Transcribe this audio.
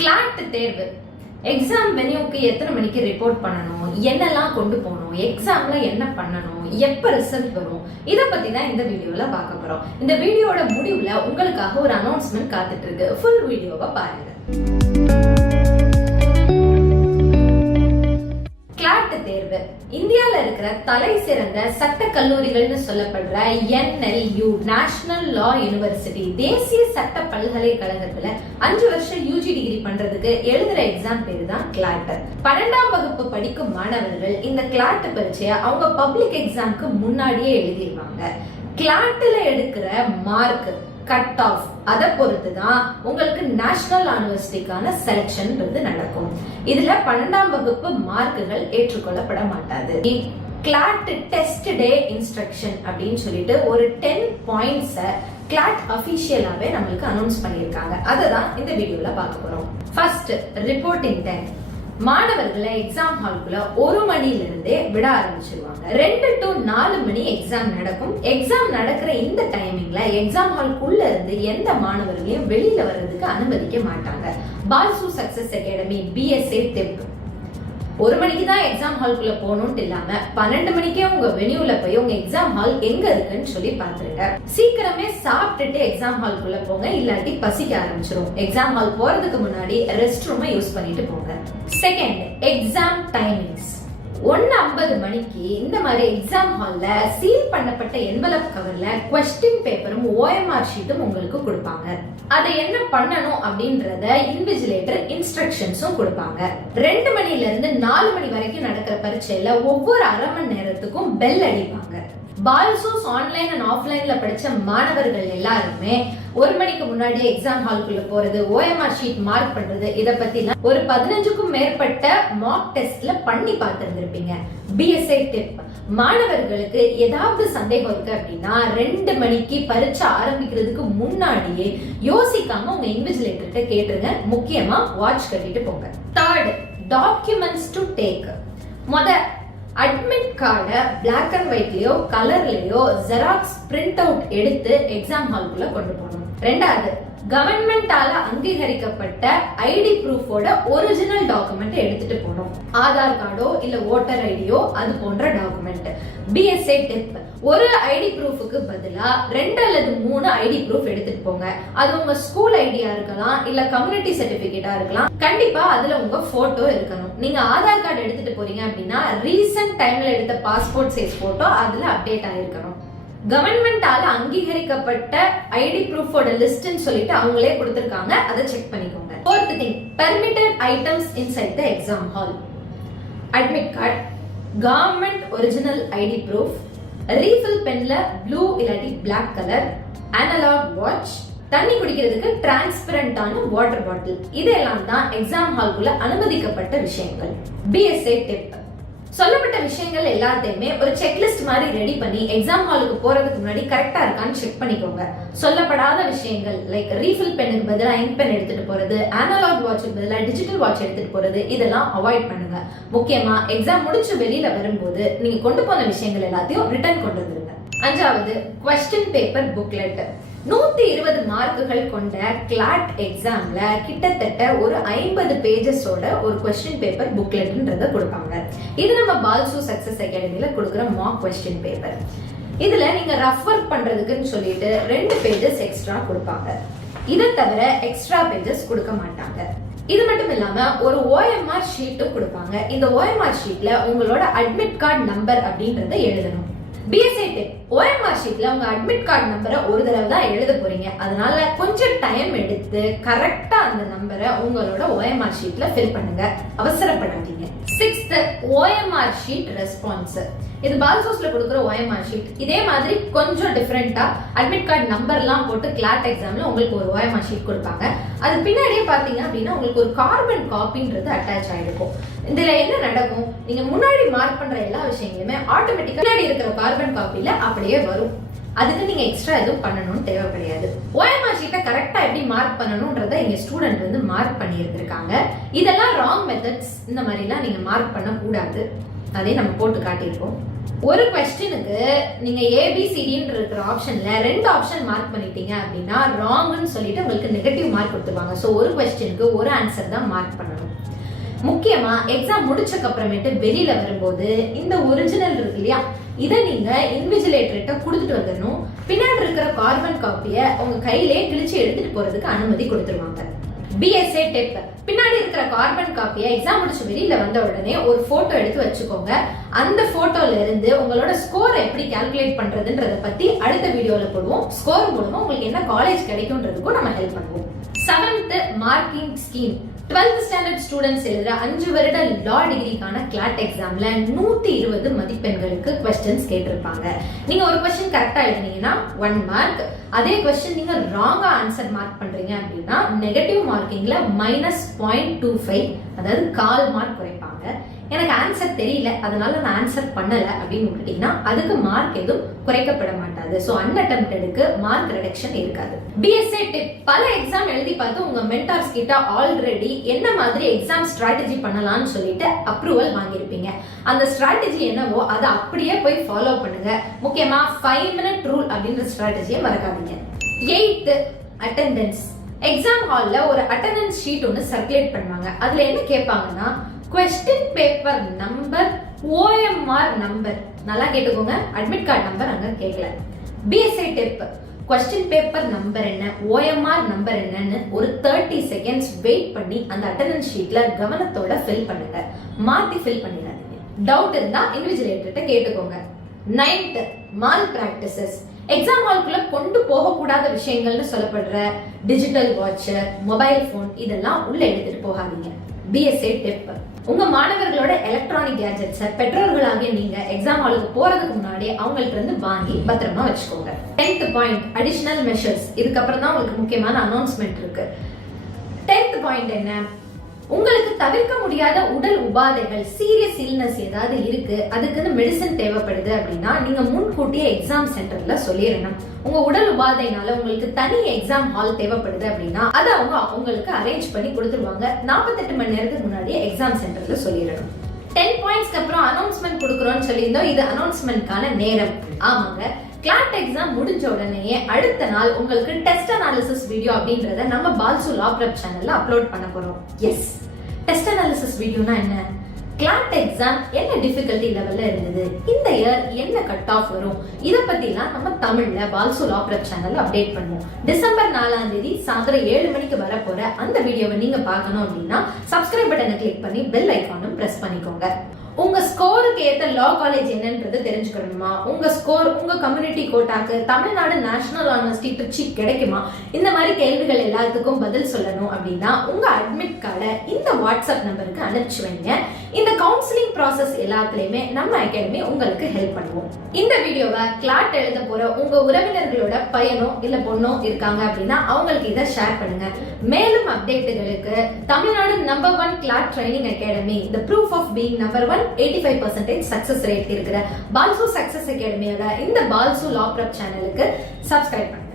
Claude தேர்வு exam வென்யூக்கு எத்தனை மணிக்கு ரிப்போர்ட் பண்ணணும், என்னெல்லாம் கொண்டு போகணும், எக்ஸாம்ல என்ன பண்ணணும், எப்ப ரிசல்ட் வரும், இத பத்தி தான் இந்த வீடியோல பார்க்க போறோம். இந்த வீடியோட முடிவுல உங்களுக்காக ஒரு அனௌன்ஸ்மெண்ட் காத்துட்டு இருக்கு. ஃபுல் வீடியோவை பாருங்க. கிளாட் தேர்வு இந்தியால இருக்கிற தலை சிறந்த சட்ட கல்லூரிகள்னு சொல்லப்படுற NLU நேஷனல் லா யூனிவர்சிட்டி தேசிய சட்ட பல்கலைக்கழகத்துல 5 வருஷம் யூஜி டிகிரி பண்றதுக்கு எழுதுற எக்ஸாம் பேரு தான் கிளாட். 12ஆம் வகுப்பு படிக்கும் மாணவர்கள் இந்த கிளாட் பரீட்சையை அவங்க பப்ளிக் எக்ஸாம்க்கு முன்னாடியே எழுதிடுவாங்க. கிளாட்ல எடுக்கிற மார்க் கட் ஆஃப் அதை பொறுத்து தான் உங்களுக்கு நேஷனல் யூனிவர்சிட்டிக்கான செலக்ஷன் நடக்கும். இதுல 12ஆம் வகுப்பு மார்க்குகள் ஏற்றுக்கொள்ளப்பட மாட்டாது. கிளாட் டெஸ்ட் டே இன்ஸ்ட்ரக்ஷன் அப்படின்னு சொல்லிட்டு ஒரு 10 பாயிண்ட்ஸ் கிளாட் அபிஷியலாவே நம்மளுக்கு அனௌன்ஸ் பண்ணியிருக்காங்க. அதை தான் இந்த வீடியோல பார்க்க போறோம். First, reporting time. மாணவர்களை எக்ஸாம் ஹால்குள்ள 1 மணில இருந்தே விட ஆரம்பிச்சிருவாங்க. 2 to 4 மணி எக்ஸாம் நடக்கும். எக்ஸாம் நடக்கிற இந்த டைமிங்ல எக்ஸாம் ஹால்குள்ள இருந்து எந்த மாணவர்களையும் வெளியில வர்றதுக்கு அனுமதிக்க மாட்டாங்க. பால்சு சக்சஸ் அகாடமி BSA TIP 1 மணிக்கு தான் எக்ஸாம் ஹால்குள்ள போகணும்னு இல்லாம 12 மணிக்கே உங்க வென்யூல போய் உங்க எக்ஸாம் ஹால் எங்க இருக்குன்னு சொல்லி பாத்துருங்க. சீக்கிரமே சாப்பிட்டுட்டு எக்ஸாம் ஹால்குள்ள போங்க, இல்லாட்டி பசிக்க ஆரம்பிச்சிரும். எக்ஸாம் ஹால் போறதுக்கு முன்னாடி ரெஸ்ட் ரூமை யூஸ் பண்ணிட்டு போங்க. Second, exam timings. 1:50 மணிக்கு இந்த மாதிரி எக்ஸாம் ஹால்ல சீல் பண்ணப்பட்ட என்வலப் கவர்ல கொஸ்டின் பேப்பரும் OMR ஷீட்டும் உங்களுக்கு கொடுப்பாங்க. அதை என்ன பண்ணணும் அப்படின்றத இன்விஜிலேட்டர் இன்ஸ்ட்ரக்ஷன்ஸும் கொடுப்பாங்க. 2 மணில இருந்து 4 மணி வரைக்கும் நடக்கிற பரீட்சையில ஒவ்வொரு அரை மணி நேரத்துக்கும் பெல் அடிப்பாங்க. பால்சூஸ் ஆன்லைன் அண்ட் ஆஃப்லைன்ல படிச்ச மாணவர்கள் எல்லாருமே 1 மணிக்கு முன்னாடி எக்ஸாம் ஹால்குள்ள போறது, OMR ஷீட் மார்க் பண்றது, இத பத்தி ஒரு 15க்கும் மேற்பட்ட மாக் டெஸ்ட்ல பண்ணி பார்த்திருந்திருப்பீங்க. BSA TIP மாணவர்களுக்கு ஏதாவது சந்தேகம் இருக்கு அப்படின்னா 2 மணிக்கு பரீட்சை ஆரம்பிக்கிறதுக்கு முன்னாடியே யோசிக்காம உங்க இன்விஜிலேட்டர்கிட்ட கேட்டுருங்க. முக்கியமா வாட்ச் கட்டிட்டு போங்க. Third, documents to take. Admit கார்டை பிளாக் அண்ட் ஒயிட்லயோ கலர்லயோ ஜெராக்ஸ் பிரிண்ட் அவுட் எடுத்து எக்ஸாம் ஹால்குள்ள கொண்டு போகணும். ரெண்டாவது, கவர்மெண்டால அங்கீகரிக்கப்பட்ட ஐடி ப்ரூஃபோட ஒரிஜினல் டாக்குமெண்ட் எடுத்துட்டு போகணும். ஆதார் கார்டோ இல்ல ஓட்டர் ஐடியோ அது போன்ற டாக்குமெண்ட். BSA TIP ஒரு ஐடி ப்ரூஃபுக்கு பதிலா 2 அல்லது 3 ஐடி ப்ரூஃப் எடுத்துட்டு போங்க. அது உங்க ஸ்கூல் ஐடியா இருக்கலாம், இல்ல கம்யூனிட்டி சர்டிபிகேட்டா இருக்கலாம். கண்டிப்பா அதுல உங்க போட்டோ இருக்கணும். நீங்க ஆதார் கார்டு எடுத்துட்டு போறீங்க அப்படின்னா ரீசன்ட் டைம்ல எடுத்த பாஸ்போர்ட் சைஸ் போட்டோ அதுல அப்டேட் ஆயிருக்கணும். கவர்மெண்டால அங்கீகரிக்கப்பட்ட ஐடி ப்ரூஃபோட லிஸ்ட்னு சொல்லிட்டு அவங்களே கொடுத்திருக்காங்க, அதை செக் பண்ணிக்கோங்க. Fourth thing, permitted items inside the exam hall. Admit card, government original ID proof, refill பென்ல ப்ளூ இல்லாட்டி பிளாக் கலர், அனலாக் வாட்ச், தண்ணி குடிக்கிறதுக்கு டிரான்ஸ்பரண்டான வாட்டர் பாட்டில், இதெல்லாம் தான் எக்ஸாம் ஹால்குள்ள அனுமதிக்கப்பட்ட விஷயங்கள். BSA TIP சொல்லப்பட்ட விஷயங்கள் எல்லாத்தையுமே ஒரு செக்லிஸ்ட் மாதிரி ரெடி பண்ணி எக்ஸாம் ஹாலுக்கு போறதுக்கு முன்னாடி கரெக்டா இருக்கான்னு செக் பண்ணிக்கோங்க. சொல்லப்படாத விஷயங்கள் லைக் ரீஃபில் பென்னுக்கு பதிலா இங்க் பென் எடுத்துட்டு போறது, அனலாக் வாட்சுக்கு பதிலா டிஜிட்டல் வாட்ச் எடுத்துட்டு போறது, இதெல்லாம் அவாய்ட் பண்ணுங்க. முக்கியமா எக்ஸாம் முடிச்சு வெளியில வரும்போது நீங்க கொண்டு போன விஷயங்கள் எல்லாத்தையும் ரிட்டர்ன் கொண்டு வந்துருங்க. அஞ்சாவது, கொஸ்டின் பேப்பர் புக்லெட். 120 மார்க்குகள் கொண்ட கிளாட் எக்ஸாம்ல கிட்டத்தட்ட ஒரு 50 பேஜஸோட ஒரு கொஸ்டின் பேப்பர் புக்லெட்ன்றத கொடுப்பாங்க. இது நம்ம பால்சு சக்சஸ் அகாடமில கொடுக்குற மாக் கொஸ்டின் பேப்பர். இதுல நீங்க ரஃப் ஒர்க் பண்றதுக்குன்னு சொல்லிட்டு 2 பேஜஸ் எக்ஸ்ட்ரா கொடுப்பாங்க. இதை தவிர எக்ஸ்ட்ரா பேஜஸ் கொடுக்க மாட்டாங்க. இது மட்டும் இல்லாம ஒரு OMR ஷீட்டும் கொடுப்பாங்க. இந்த OMR ஷீட்ல உங்களோட அட்மிட் கார்டு நம்பர் அப்படின்றத எழுதணும். BSA TIP OMR ஷீட்ல உங்க அட்மிட் கார்டு நம்பரை ஒரு தடவை தான் எழுத போறீங்க. அதனால கொஞ்சம் டைம் எடுத்து கரெக்டா அந்த நம்பரை உங்களோட OMR ஷீட்ல ஃபில் பண்ணுங்க, அவசரப்படாதீங்க. 6th, OMR sheet response. இது பால்சோஸ்ல கொடுக்குற OMR ஷீட். இதே மாதிரி கொஞ்சம் டிஃபரெண்டா அட்மிட் கார்டு நம்பர்லாம் போட்டு கிளாட் எக்ஸாம்ல உங்களுக்கு ஒரு OMR ஷீட் கொடுப்பாங்க. அது பின்னாடியே பாத்தீங்க அப்படின்னா உங்களுக்கு ஒரு கார்பன் காப்பின்றது அட்டாச் ஆயிருக்கும். இதுல என்ன நடக்கும், நீங்க முன்னாடி மார்க் பண்ற எல்லா விஷயங்களுமே ஆட்டோமேட்டிக்கா முன்னாடி இருக்கிற கார்பன் காப்பில அப்படியே வரும். அதுக்கு நீங்க எக்ஸ்ட்ரா எதுவும் பண்ணணும்னு தேவை கிடையாது. OMR ஷீட்டை கரெக்டா எப்படி மார்க் பண்ணணும்ன்றத இங்க ஸ்டூடெண்ட் மார்க் பண்ணி இருந்திருக்காங்க. இதெல்லாம் ராங் மெத்தட்ஸ். இந்த மாதிரி எல்லாம் நீங்க மார்க் பண்ண கூடாது. அதே நம்ம போட்டு காட்டியிருக்கோம். ஒரு क्वेश्चनக்கு நீங்க ஏபிசிடின்னு இருக்கிற ஆப்ஷன்ல 2 ஆப்ஷன் மார்க் பண்ணிட்டீங்க அப்படின்னா ராங்னு சொல்லிட்டு உங்களுக்கு நெகட்டிவ் மார்க் கொடுத்துருவாங்க. சோ ஒரு क्वेश्चनக்கு ஒரு ஆன்சர் தான் மார்க் பண்ணணும். முக்கியமா எக்ஸாம் முடிச்சதுக்கு அப்புறமேட்டு வெளியில வரும்போது இந்த ஒரிஜினல் இருக்கு இல்லையா, இதை நீங்க இன்விஜிலேட்டர்கிட்ட கொடுத்துட்டு வந்துடணும். பின்னாடி இருக்கிற கார்பன் காப்பியை உங்க கையிலே கிழிச்சு எடுத்துட்டு போறதுக்கு அனுமதி கொடுத்துருவாங்க. BSA டிப், பின்னாடி இருக்கிற கார்பன் காப்பியை எக்ஸாம் முடிச்சு வெளியில வந்த உடனே ஒரு போட்டோ எடுத்து வச்சுக்கோங்க. அந்த போட்டோல இருந்து உங்களோட ஸ்கோர் எப்படி கால்குலேட் பண்றதுன்றத பத்தி அடுத்த வீடியோல போடுவோம். ஸ்கோர் மூலமா உங்களுக்கு என்ன காலேஜ் கிடைக்கும்ன்றதுக்கும் நம்ம ஹெல்ப் பண்ணுவோம். 7th marking scheme. 12th standard students எழுதுற 5 வருட லா டிகிரிக்கான கிளாட் எக்ஸாம்ல 120 மதிப்பெண்களுக்கு क्वेश्चंस கேட்டிருப்பாங்க. நீங்க ஒரு क्वेश्चन கரெக்டா எழுதினீங்கன்னா 1 மார்க், அதே क्वेश्चन நீங்க ராங்கா ஆன்சர் மார்க் பண்றீங்க அப்படின்னா நெகட்டிவ் மார்க்கிங்ல -0.25, அதாவது 1/4 மார்க் குறைப்பாங்க. எனக்கு ஆன்சர் தெரியல அதனால நான் ஆன்சர் பண்ணல அப்படின்னு விட்டுட்டீங்கன்னா அதுக்கு மார்க் எதுவும் குறைக்கப்பட மாட்டாது. சோ அன்அட்டெம்ப்டடுக்கு மார்க் ரிடக்ஷன் இருக்காது. BSA டிப், பல எக்ஸாம் எழுதி பார்த்து உங்க மென்டார்ஸ் கிட்ட ஆல்ரெடி என்ன மாதிரி எக்ஸாம் ஸ்ட்ராட்டஜி பண்ணலாம்னு சொல்லிட்டு அப்ரூவல் வாங்கியிருப்பீங்க. அந்த ஸ்ட்ராட்டஜி என்னவோ அதை அப்படியே போய் ஃபாலோ பண்ணுங்க. முக்கியமா 5 minute ரூல் அப்படின்ற ஸ்ட்ராட்டஜியை மறக்காதீங்க. 8th attendance. எக்ஸாம் ஹால்ல ஒரு அட்டெண்டன்ஸ் ஷீட் ஒன்னு சர்க்குலேட் பண்ணுவாங்க. அதுல என்ன கேட்பாங்கன்னா question paper number, OMR number, நல்லா கேட்டுக்கோங்க, அட்மிட் கார்டு நம்பர் அங்க கேட்கல. BSA டிப், क्वेश्चन पेपर நம்பர் என்ன, OMR நம்பர் என்னன்னு ஒரு 30 seconds வெயிட் பண்ணி அந்த அட்டெண்டன்ஸ் ஷீட்ல கவனத்தோட ஃபில் பண்ணுங்க. மாத்தி ஃபில் பண்ணிடாதீங்க. டவுட் இருந்தா இன்விஜிலேட்டர்ட்ட கேட்டுக்கோங்க. 9th mall practices. எக்ஸாம் ஹால்குள்ள கொண்டு போக கூடாத விஷயங்கள்னு சொல்லப்படுற டிஜிட்டல் வாட்ச், மொபைல் போன் இதெல்லாம் உள்ள எடுத்துட்டு போகாதீங்க. BSA டிப், உங்க மாணவர்களோட எலக்ட்ரானிக் கேஜெட்ஸை பெற்றோர்களாகிய நீங்க எக்ஸாம் ஹாலுக்கு போறதுக்கு முன்னாடி அவங்கள்ட்ட இருந்து வாங்கி பத்திரமா வச்சுக்கோங்க. 10th point additional measures. இதுக்கப்புறம் தான் உங்களுக்கு முக்கியமான அனௌன்ஸ்மெண்ட் இருக்கு. 10th பாயிண்ட் என்ன, உங்களுக்கு தவிர்க்க முடியாத உடல் உபாதைகள், சீரியஸ் இல்னஸ் ஏதாவது இருக்கு, அதுக்குன்னு மெடிசன் தேவைப்படுது அப்படின்னா நீங்க முன்கூட்டியே எக்ஸாம் சென்டர்ல சொல்லிடணும். உங்க உடல் உபாதைனால உங்களுக்கு தனி எக்ஸாம் ஹால் தேவைப்படுது அப்படின்னா அதை அவங்க உங்களுக்கு அரேஞ்ச் பண்ணி கொடுத்துருவாங்க. 48 மணி நேரத்துக்கு முன்னாடியே எக்ஸாம் சென்டர்ல சொல்லிடணும். 10 பாயிண்ட்ஸ்க்கு அப்புறம் அனௌன்ஸ்மெண்ட் கொடுக்குறோம்னு சொல்லியிருந்தோம். இது அனௌன்ஸ்மெண்ட்கான நேரம். ஆமாங்க, கிளாட் எக்ஸாம் முடிஞ்ச உடனே அடுத்த நாள் உங்களுக்கு டெஸ்ட் அனாலிசிஸ் வீடியோ அப்படின்றத நம்ம பால்சு லா பிரப் சேனல்ல அப்லோட் பண்ண போறோம். எஸ், டெஸ்ட் அனாலிசிஸ் வீடியோனா என்ன, கிளாட் எக்ஸாம் என்ன டிஃபிகல்ட்டி லெவல்ல இருந்தது, இந்த இயர் என்ன கட் ஆஃப் வரும், இத பத்திலாம் நம்ம தமிழ்ல பால்சு லா பிரப் சேனல்ல அப்டேட் பண்ணுவோம். டிசம்பர் 4ஆம் தேதி சாயந்தரம் 7 மணிக்கு வர போற அந்த வீடியோவை நீங்க பார்க்கணும் அப்படின்னா சப்ஸ்கிரைப் பட்டனை கிளிக் பண்ணி பெல் ஐகானும் பிரஸ் பண்ணிக்கோங்க. உங்க ஸ்கோருக்கு ஏத்த லா காலேஜ் என்னன்றது தெரிஞ்சுக்கணுமா, உங்க ஸ்கோர் உங்க கம்யூனிட்டி கோட்டாக்கு தமிழ்நாடு நேஷனல் யூனிவர்சிட்டி திருச்சி கிடைக்குமா, இந்த மாதிரி கேள்விகள் எல்லாத்துக்கும் பதில் சொல்லணும் அப்படின்னா உங்க அட்மிட் கார்டை இந்த வாட்ஸ்அப் நம்பருக்கு அனுப்பிச்சு வைங்க. இந்த கவுன்சிலிங் ப்ராசஸ் எல்லாத்துலயுமே நம்ம அகாடமி உங்களுக்கு ஹெல்ப் பண்ணுவோம். இந்த வீடியோவை கிளாட் எழுத போற உங்க உறவினர்களோட பையனோ இல்ல பொண்ணோ இருக்காங்க அப்படின்னா அவங்களுக்கு இதை ஷேர் பண்ணுங்க. மேலும் அப்டேட்டுகளுக்கு Tamil Nadu number 1 CLAT training academy, the proof of being number 1 85% success rate இருக்கிற பால்சு சக்சஸ் அகாடமியோட இந்த பால்சு லா பிரப் சேனலுக்கு சப்ஸ்கிரைப் பண்ணுங்க.